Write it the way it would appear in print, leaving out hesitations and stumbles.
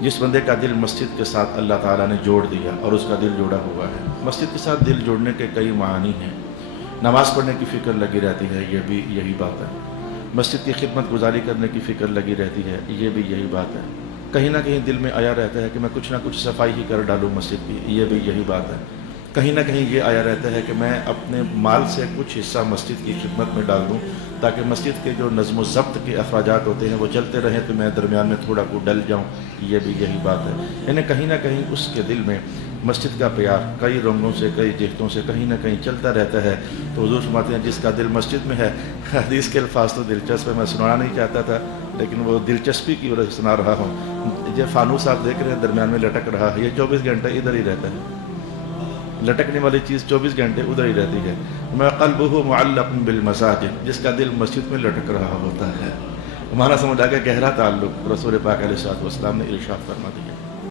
جس بندے کا دل مسجد کے ساتھ اللہ تعالیٰ نے جوڑ دیا اور اس کا دل جوڑا ہوا ہے۔ مسجد کے ساتھ دل جوڑنے کے کئی معانی ہیں۔ نماز پڑھنے کی فکر لگی رہتی ہے، یہ بھی یہی بات ہے۔ مسجد کی خدمت گزاری کرنے کی فکر لگی رہتی ہے، یہ بھی یہی بات ہے۔ کہیں نہ کہیں دل میں آیا رہتا ہے کہ میں کچھ نہ کچھ صفائی ہی کر ڈالوں مسجد کی، یہ بھی یہی بات ہے۔ کہیں نہ کہیں یہ آیا رہتا ہے کہ میں اپنے مال سے کچھ حصہ مسجد کی خدمت میں ڈال دوں تاکہ مسجد کے جو نظم و ضبط کے اخراجات ہوتے ہیں وہ چلتے رہیں تو میں درمیان میں تھوڑا کو ڈل جاؤں، یہ بھی یہی بات ہے۔ یعنی کہیں نہ کہیں اس کے دل میں مسجد کا پیار کئی رنگوں سے، کئی جہتوں سے کہیں نہ کہیں چلتا رہتا ہے۔ تو حضور فرماتے ہیں جس کا دل مسجد میں ہے، حدیث کے الفاظ تو دلچسپ ہے، میں سنانا نہیں چاہتا تھا لیکن وہ دلچسپی کی وجہ سے سنا رہا ہوں۔ یہ فانوس آپ دیکھ رہے ہیں درمیان میں لٹک رہا ہے، یہ 24 گھنٹے ادھر ہی رہتا ہے، لٹکنے والی چیز 24 گھنٹے ادھر ہی رہتی ہے۔ میں قلبہ معلق بالمساجد، جس کا دل مسجد میں لٹک رہا ہوتا ہے۔ ہمارا سمجھ آ گیا گہرا تعلق رسول پاک علیہ الصلوۃ والسلام نے ارشاد فرما دیا۔